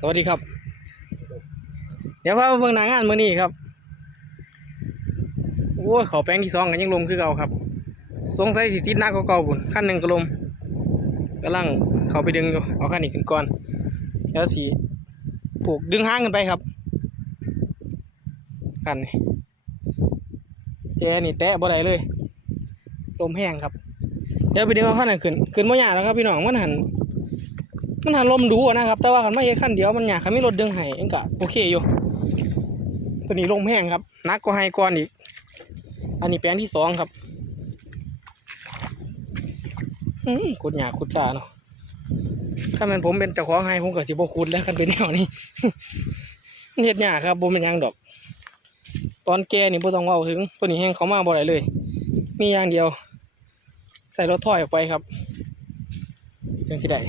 สวัสดีครับ เดี๋ยวพามาเบิ่งหน้างานมื้อนี้ครับโอ้ยเขาแปลงที่สองกันยังลมคือเก่าครับ สงสัยสิติดหนักกว่าเก่าบุญขั้นหนึ่งก็ลมกำลังเขาไปดึงอยู่เอาขั้นนี้ขึ้นก่อนแล้วสิผูกดึงห้างกันไปครับขั้นนี้แจนี่แตะบ่ได้เลยลมแห้งครับ เดี๋ยวไปดึงเอาขั้นนั้นขึ้นขึ้นบ่ยาแล้วครับพี่น้องมันหัน มันหันลมดูนะครับ แต่ว่าขันไม่เฮ็ดขั้นเดียวมันอยากขันไม่รถดึงให้เองกะโอเคอยู่ ตัวนี้ลมแห้งครับนักกว่าไฮก่อนอีก อันนี้แปลงที่สองครับอืมขุดหยาขุดจ่าเนาะถ้ามันผมเป็นเจ้าของไฮผมก็สิบ่ขุดแล้วคันเป็นแนวนี้มันเฮ็ดยาครับบ่เป็นยังดอก ตอนแก่นี่บ่ต้องเว้าถึง ตัวนี้แห้งเขามาบ่ได้เลย มีอย่างเดียว ใส่รถถอยออกไปครับจังสิได้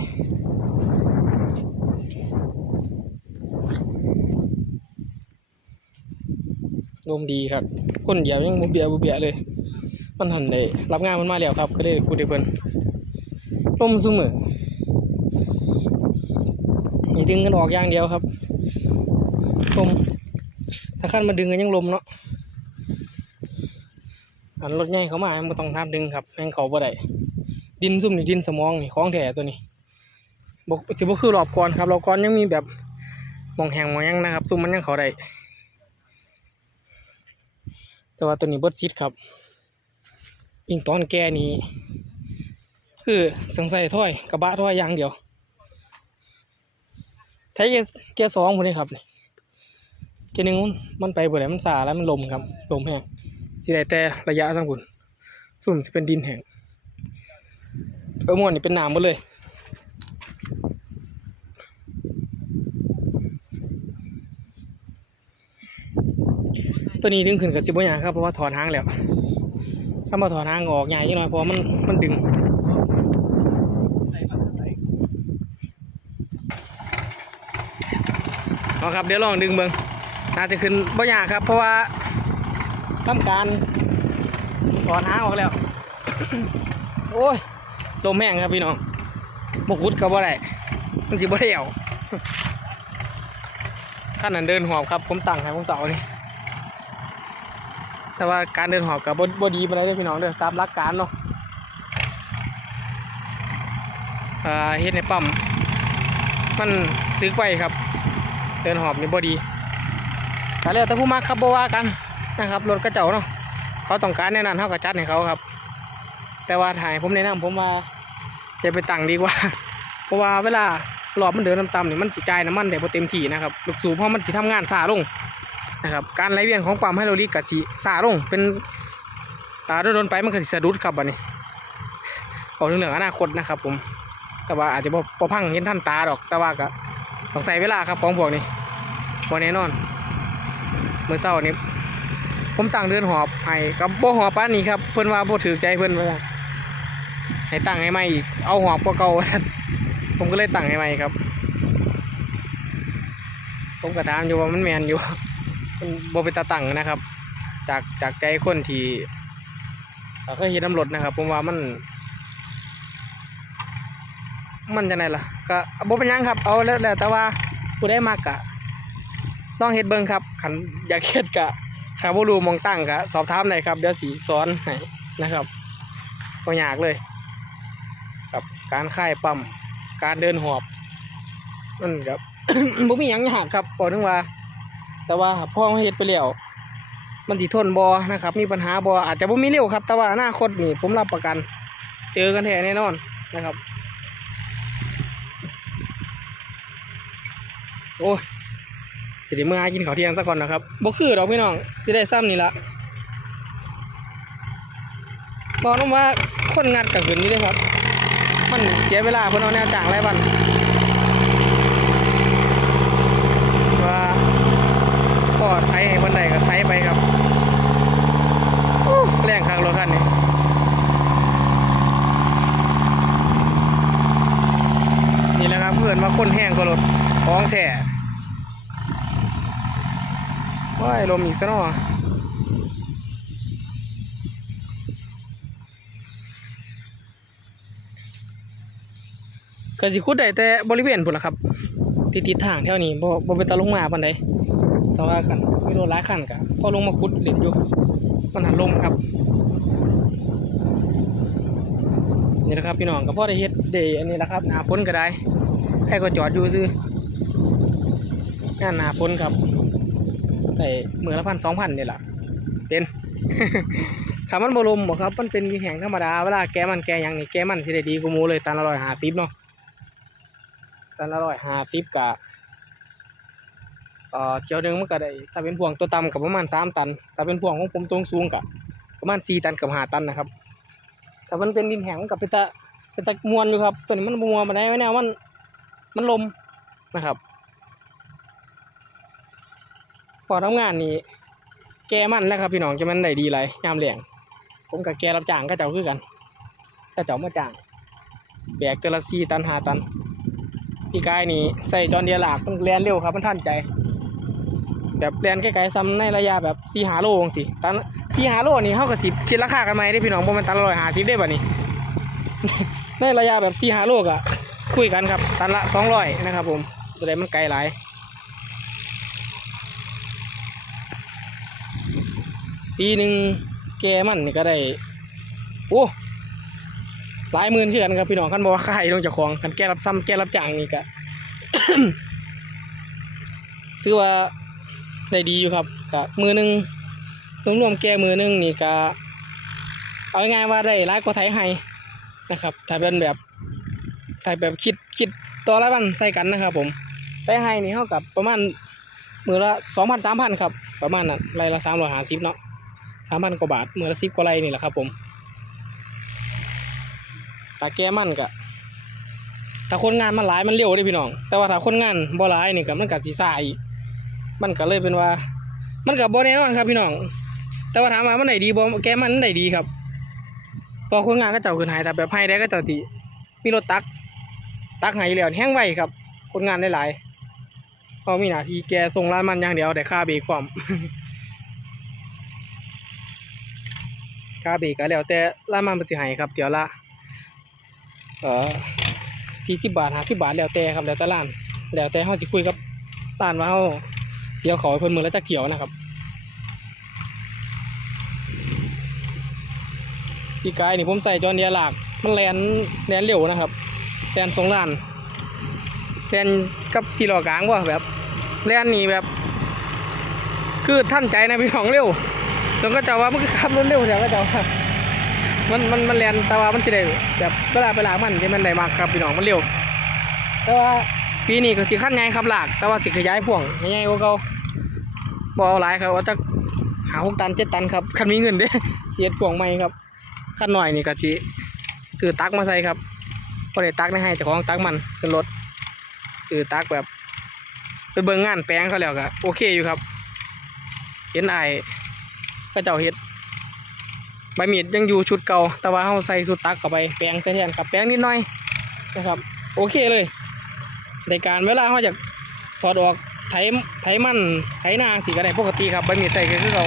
ลมดีครับคนเดียวยังบุเบียบุเบียเลย มันหันได้รับงานมันมาแล้วครับก็เลยกูได้เพิ่นลมซุมือนี่ดึงกันออกอย่างเดียวครับลมถ้าขั้นมาดึงกันยังลมเนาะอันรถใหญ่เขามาไม่ต้องทำดึงครับแม่งเขาบ่ได้ดินซุ่มนี่ดินสมองนี่ของแท้ตัวนี้บกสิบ่คือรอบก่อนครับรอบก่อนยังมีแบบมองแหงมองยังนะครับซุ่มมันยังเขาได้ แต่ว่าตัวนี้เบิดชิดครับอิงตอนแก่นี้คือสงสัยถ้อยกระบะถ้อยอย่างเดียวไทยแกสองพวกนี้ครับแกหนึ่งมันไปบ่ได้มันสาแล้วมันลมครับ ลมแห้งสิได้แต่ระยะทั้งบุญสุ่มจะเป็นดินแห้งเออมวนนี่เป็นน้ำหมดเลย ตัวนี้ดึงขึ้นกับจิบหยางครับเพราะว่าถอนหางแล้วถ้ามาถอนหางออกใหญ่ยังน้อยเพราะมันมันดึงเอาครับเดี๋ยวลองดึงเบิ้งน่าจะขึ้นบ่ยากครับ เพราะว่าทำการถอนหางออกแล้ว โอ้ยลมแห้งครับพี่น้องบกุดกับบ่ได้มันสิบ่ได้เอาขั้นนั้นเดินหอบครับ ผมตั้งให้พวกเสานี่ แต่ว่าการเดินหอบกับบบ่ดีไปแล้ด้อพี่น้องเด้อตามหลักการเนาะเฮ็ดในปั๊มมันซื้อไว้ครับ เดินหอบนี่บ่ดีแต่แล้วแต่ผู้มักครับบว่ากันนะครับรถกระเจ้าเนาะเขาต้องการแน่นอนเฮาก็จัดให้เขาครับ แต่ว่าถ่ายผมแนะนำผมว่าจะไปตั้งดีกว่า เพราะว่าเวลารอบมันเดินต่ำๆนี่มันสิจ่ายน้ำมันได้บ่เต็มที่นะครับลูกสูบเพราะมันสิทำงานช้าลง นะครับการไหลเวียนของปั๊มไฮโดรลิกกะจิสาลงเป็นตาโดนไปมันก็สิสะดุดครับบัดนี้เอาเรื่องอนาคตนะครับ ผม แต่ว่าอาจจะบ่บ่พังเห็นท่านตาดอก แต่ว่าก็ต้องใส่เวลาครับของพวกนี้บ่แน่นอนเมื่อเช้านี้ผมตั้งเดินหอบให้กับโบหอบป้านนี้ครับเพิ่อนว่าโบถือใจเพิ่อนว่าให้ตั้งให้ใหม่อีกเอาหอบกว่าเก่าว่านผมก็เลยตั้งให้ใหม่ครับ ผมก็ถามอยู่ว่ามันแมนอยู่ มันบ่เป็นตาตั้งนะครับ จากจากใจคนที่เอ่อเคยเห็นน้ำรถนะครับ ผมว่ามัน มันจะไหนล่ะ ก็บ่เป็นยังครับ เอาแล้วแล้วแต่ว่าผู้ได้มากกะต้องเฮ็ดเบิ่งครับขันอยากเฮ็ดกะขาบ่รู้หมองตั้งกะสอบถามได้ครับ เดี๋ยวสีสอนให้นะครับบ่ยากเลย กับการค่ายปั๊มการเดินหอบมันกับบ่มีหยังยากครับบอกถึงว่า แต่ว่าพ่อเราเฮ็ดไปแล้วมันสิทนบอนะครับ มีปัญหาบออาจจะบ่มีเร็วครับ แต่ว่าอนาคตนี่ผมรับประกัน เจอกันแท้แน่นอนนะครับ โอ้สิได้เมื่อหากินข้าวเที่ยงซะก่อนนะครับบ่คือดอกพี่น้องสิได้ซ้ำนี่ละบอกน้องว่าคนงานกับคืนนี้เลยครับ มันเสียเวลาเพิ่นเอาแนวจ้างไรายวัน ว่าก็ ไถให้คนใดก็ไถไปครับแรงข้างรถคันนี้นี่แหละครับเพื่อนว่าค้นแห้งก็รถของแท้ว้ายลมอีกซะเนาะก็สิคุดได้แต่บริเวณพุ่นละครับติดติดทางแถวนี้บ่บ่เป็นตาลงมาปานใด แต่ว่าคันมีรถหลายคันก็พอลงมาขุดเล่นอยู่มันหันลมครับนี่แหละครับพี่น้องก็พอได้เฮ็ดได้อันนี้แหละครับหน้าฝนก็ได้ใครก็จอดอยู่ซื้องานหน้าฝนครับได้มือละพันสองพันนี่แหละเป็นคำมันบรมบ่ครับ มันเป็นแห่งธรรมดาเวลาแกมันแกยังนี่แกมันสิได้ดีกูหมูเลยตันละร้อยหาสิบเนาะตันละร้อยหาสิบกะ เออเที่ยวหนึงมันก็ได้ถ้าเป็นพวงตัวต่ำกับประมาณสามตัน ถ้าเป็นพวงของผมตรงสูงกับประมาณสี่ตันกับห้าตันนะครับแต่มันเป็นดินแห้งกับเป็นตะเป็นตะมวนอยู่ครับตัวนี้มันมวนมาได้ไหมเนี่ยมันมันลมนะครับพอทำงานนี่แกมันแล้วครับพี่น้องจะมันได้ดีไรยามแหลงผมกับแกรับจ้างก็เจ้าคือกันก็เจ้ามาจ้างแบกเกลซีตันหาตันพี่กายนี่ใส่จอนเดียหลากมันแลนเร็วครับมันทันใจ แบบแลนใกลๆซ้ำในระยะแบบซีหาโลงสิตันซีหาโลนี่เท่ากับสิคิดราคากันไหมได้พี่น้องบ่มันตันร้อยหาสิบได้บ่นี่ในระยะแบบซีหาโลกอะคุยกันครับ ตันละสองร้อยนะครับ ผมจะได้มันไกลหลายปีหนึ่งแกมันนี่ก็ได้ โอ้หลายหมื่นคือกันครับพี่น้องคันบอกว่าขายลงจากของคันแก้รับซ้ำแก้รับจ้างนี่ก็ถือว่า ได้ดีอยู่ครับก็มือหนึ่งรวมๆแกมือหนึ่งนี่ก็เอาง่ายว่าได้ร้ายกว่าไทยไฮนะครับถ้าเป็นแบบถ้าแบบคิดคิดตัวละวันใส่กันนะครับ ผมไทยไฮนี่เท่ากับประมาณมือละสองพันสามพันครับประมาณนั้นไรละสามร้อยห้าสิบเนาะสามพันกว่าบาทมือละสิบกว่าไรนี่แหละครับ ผมตาแก้มันกะถ้าคนงานมันหลายมันเร็วได้พี่น้อง แต่ว่าถ้าคนงานบ่หลายนี่ก็มันก็สิซ่าอีก มันก็เลยเป็นว่า มันก็บ่แน่นอนครับพี่น้อง แต่ว่าถามว่ามันได้ดีบ่แกมันได้ดีครับพอคนงานก็เจ้าขึ้นหายแต่แบบให้ได้ก็เจ้าติมีรถตัก ตักให้แล้วแห้งไวครับ คนงานได้หลายเพราะมีหน้าที่แกส่งร้านมันอย่างเดียวแต่ค่าเบรกความค่าเบรกก็แล้วแต่ร้านมันเป็นสิให้ครับ เดี๋ยวละเออสี่สิบบาทห้าสิบบาทแล้วแต่ครับแล้วแต่ร้าน แล้วแต่เฮาสิคุยกับร้านว่าเฮา เสียเขาเพิ่นมือและจักเที่ยวนะครับพี่กายนี่ผมใส่จอเดียหลากมันแลนแลนเร็วนะครับแลนสองล้านแลนกับสี่ล้อกลางว่แบบแลนนี่แบบ คือท่านใจนะพี่น้องเร็วจนก็จะว่ามันขับรถเร็วเดี๋ยวก็จะว่ามันมันมันแลนแต่ว่ามันสิได้แบบเวลาไปหลากมันที่มันได้มากครับพี่น้องมันเร็วแต่ว่า ปีนี้ก็สิขั้นใหญ่ครับหลาก แต่ว่าสิขยายพ่วงใหญ่กว่าเก่าบ่เอาหลายครับว่าจะหาหกตันเจ็ดตันครับคันมีเงินเด้เสียดพ่วงใหม่ครับขั้นหน่อยนี่ก็สิซื้อตักมาใส่ครับก็ได้ตักได้ให้เจ้าของตักมันขึ้นรถซื้อตักแบบไปเบิ่งงานแปลงเขาแล้วก็โอเคอยู่ครับเห็นไอ้ก็เจ้าเฮ็ดใบมีดยังอยู่ชุดเก่าแต่ว่าเฮาใส่สุดตักเข้าไปแปลงใส่แทนกับแปลงนิดหน่อยนะครับ โอเคเลย ในการเวลาเขาจะถอดออกไถไถมันไถนาสีก็ได้ปกติครับใบมีดใส่ก็คือเขา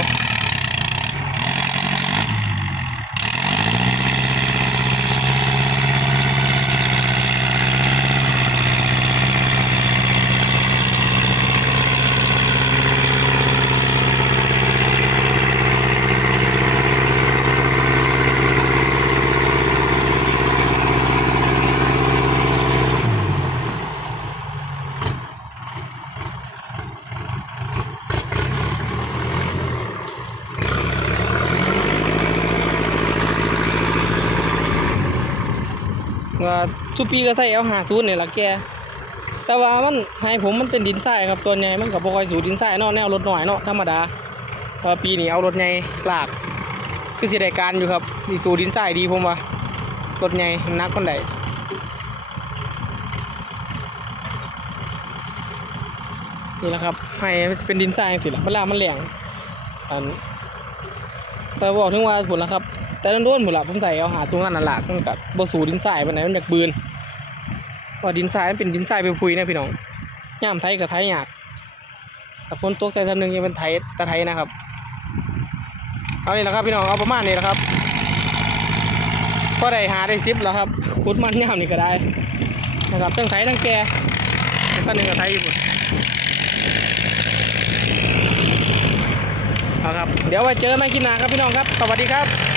ว่าทุกปีก็ใส่เอาหาศูนย์นี่แหละแกแต่ว่ามันให้ผมมันเป็นดินทรายครับส่วนใหญ่มันก็บ่ค่อยสูดินทรายเนาะแนวรถหน่อยเนาะธรรมดาพราะปีนี้เอารถใหญ่ลากคือเสิได้การอยู่ครับมีสูดินทรายดีผมว่ารถใหญ่นหนักคนใดนี่แหละครับให้เป็นดินทรายสิละเวลามันแหลงอันแต่บอกถึงว่าผลละครับ แต่โดนๆผลละผมใส่เอาหาสูงอันนั่นละมันกับบสูดินทรายไปไหนมันอยากบืนว่าดินทรายมันเป็นดินทรายไปพุยนะพี่น้องย่ามไทยกับไทยยากแต่ฝนตกใส่ทำหนึ่งยังเป็นไทยตะไทยนะครับเอานี่แหละครับพี่น้องเอาประมาณนี้แหละครับก็ได้หาได้ซิปแล้วครับขุดมันย่ามนี่ก็ได้นะครับทั้งไทยทั้งแกก็หนึ่งกับไทยอยู่พุ่นเอาครับ เดี๋ยวไว้เจอกันใหม่คลิปหน้าครับพี่น้องครับ สวัสดีครับ